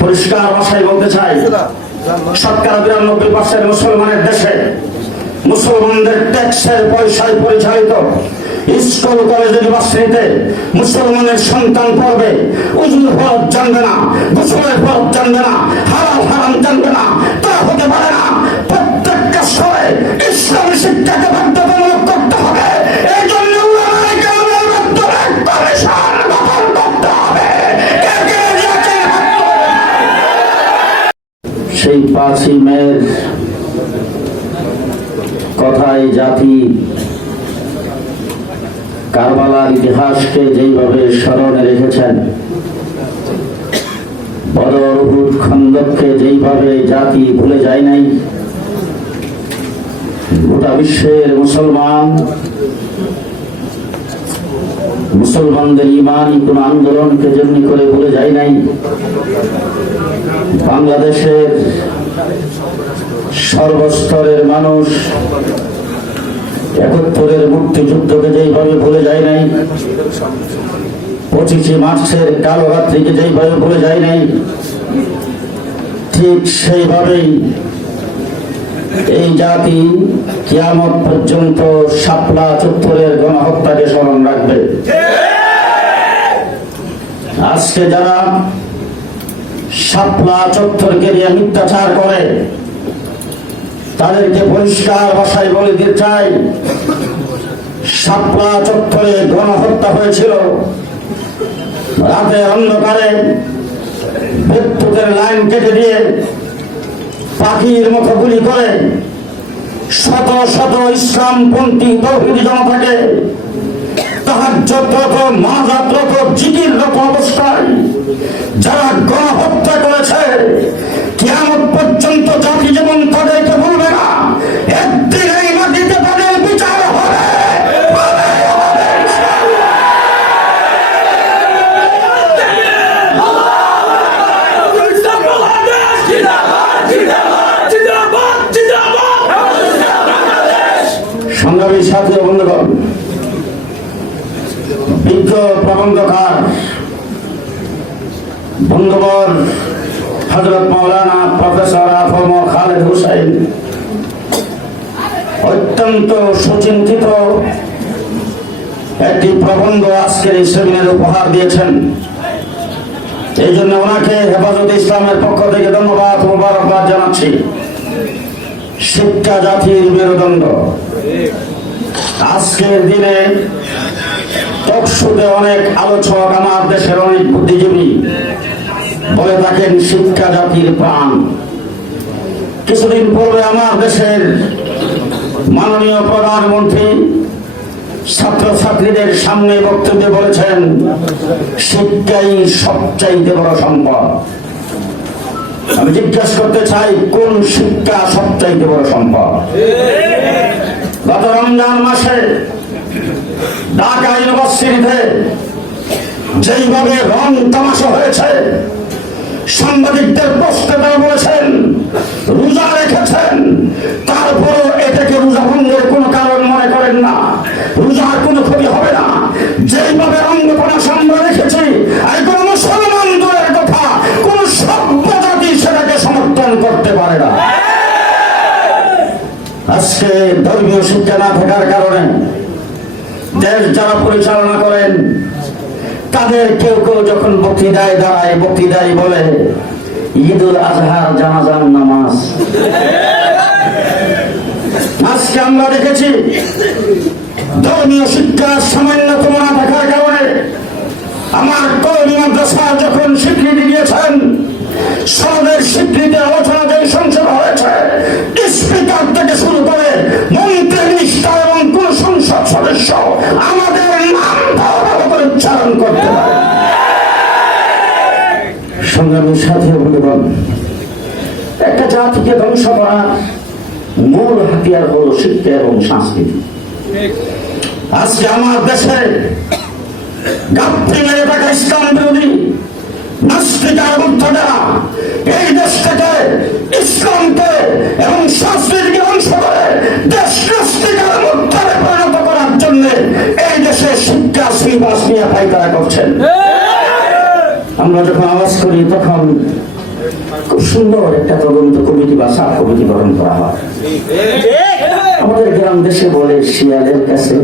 পরিষ্কার ভাষায় বলতে চাই শতকরা বিরানব্বই পার্সেন্ট মুসলমানের দেশে মুসলমানদের ট্যাক্সের পয়সায় পরিচালিত স্কুল কলেজ ইউনিভার্সিটিতে মুসলমানের সন্তান পড়বে। উজুর ফরত জানবে না গোসলের ফরত জানবে না হারাম হারাম জানবে না তা হতে পারে না। প্রত্যেকটা স্তরে ইসলামী শিক্ষাকে বাধ্যতামূলক পাঁচই কথায় জাতি। কারবালার ইতিহাসকে যেইভাবে স্মরণে রেখেছেন উহুদ খন্দককে যেইভাবে জাতি ভুলে যায় নাই, গোটা বিশ্বের মুসলমান, মুসলমানদের ইমানই কোন আন্দোলনকে যেমনি করে ভুলে যায় নাই, বাংলাদেশের সর্বস্তরের মানুষ একাত্তরের মুক্তিযুদ্ধকে যেইভাবে ভুলে যায় নাই, পঁচিশে মার্চের কালো রাত্রিকে যেইভাবে ভুলে যায় নাই, ঠিক সেইভাবেই এই জাতি কিয়ামত পর্যন্ত শাপলা চত্বরের গণহত্যাকে স্মরণ রাখবে। আজকে যারা শাপলা চত্বরকে নিয়ে মিথ্যাচার করে, তাদেরকে পরিষ্কার ভাষায় বলে দিতে চাই, শাপলা চত্বরে গণহত্যা হয়েছিল। রাতে অন্ধকারে বিদ্যুতের লাইন কেটে দিয়ে পাখির মতো গুলি করে শত শত ইসলামপন্থী তৌহিদি জনতাকে তাহার যত মাজাত্রত জিকিররত অবস্থায় যারা গণহত্যা করেছে কিয়ামত পর্যন্ত জাতি যেমন তাদেরকে বলবে না। একদিন বিজ্ঞ প্রবন্ধকার বন্ধুবর হজরত মৌলানা প্রফেসর আফম খালেদ হুসাইন অত্যন্ত সুচিন্তিত একটি প্রবন্ধ আজকের এই উপহার দিয়েছেন। এই জন্য ওনাকে হেফাজত ইসলামের পক্ষ থেকে ধন্যবাদ মোবারকবাদ জানাচ্ছি। শিক্ষা জাতির মেরুদণ্ড। আজকের দিনে টকশুতে অনেক আলোচক, আমার দেশের অনেক বুদ্ধিজীবী বলে থাকেন শিক্ষা জাতির প্রাণ। কিছুদিন পূর্বে আমার দেশের মাননীয় প্রধানমন্ত্রী ছাত্রছাত্রীদের সামনে বক্তব্য বলেছেন, শিক্ষাই সবচাইতে বড় সম্পদ। আমি জিজ্ঞাসা করতে চাই, কোন শিক্ষা সবচাইতে বড় সম্পদ? গত রমজান মাসে ঢাকা ইউনিভার্সিটিতে যেইভাবে রং তামাশা হয়েছে সাংবাদিকদের প্রশ্নে তারা বলেছেন, রোজা রেখেছেন, তারপরও এটাকে রোজা ভঙ্গের কোনো কারণ মনে করেন না। রোজার কোনো ক্ষতি হবে না। যেইভাবে অঙ্গপনা আমরা রেখেছি, আর কোন মুসলমান দূরের কথা, কোন সভ্য জাতি সেটাকে সমর্থন করতে পারে না। আজকে ধর্মীয় শিক্ষা না থাকার কারণে দেশ যারা পরিচালনা করেন তাদের কেউ কেউ যখন বক্তৃতায় দাঁড়ায় বক্তৃতায় বলে, ঈদুল আজহার জানাজান নামাজ। আজকে আমরা দেখেছি, ধর্মীয় শিক্ষা সামান্যতম না জাতিকে ধ্বংস করার মূল হাতিয়ার হলো শিক্ষা এবং সংস্কৃতি। আজকে আমার দেশে থাকা ইসলাম বিরোধী এই দেশ থেকে ইসলামকে এবং সংস্কৃতিকে ধ্বংস করে পরিণত করার জন্য এই দেশে শিক্ষা শ্রীবাস নিয়ে করছেন। আমরা যখন আওয়াজ করি, তখন খুব সুন্দর একটা তদন্ত কমিটি বা কমিটি গঠন করা হয়। আমাদের গ্রাম দেশে বলে শিয়ালের কাছে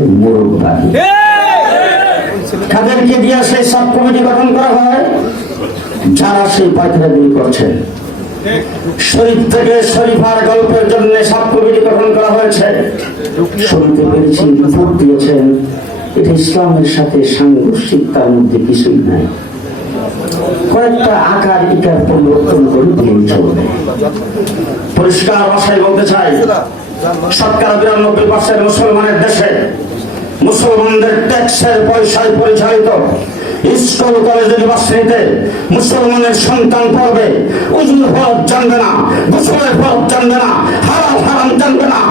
তাদেরকে সেই কমিটি গঠন করা হয়? যারা সেই পায়খানাগুলি করছেন। শরীফ থেকে শরীফার গল্পের জন্য কমিটি গঠন করা হয়েছে। পেরেছি, ভোট দিয়েছেন। এটা ইসলামের সাথে সাংঘর্ষিক তার মধ্যে কিছুই নাই। কয়েকটা আকার ইকার পরিবর্তন করে চলবে পরিষ্কার ভাষায় বলতে চাই বিরানব্বই পার্সেন্ট মুসলমানের দেশে মুসলমানদের ট্যাক্সের পয়সায় পরিচালিত স্কুল, কলেজ, ইউনিভার্সিটিতে মুসলমানের সন্তান পড়বে। উজুর ফরজ জানবে না, গোসলের ফরজ জানবে না, হারাম হারাম জানবে না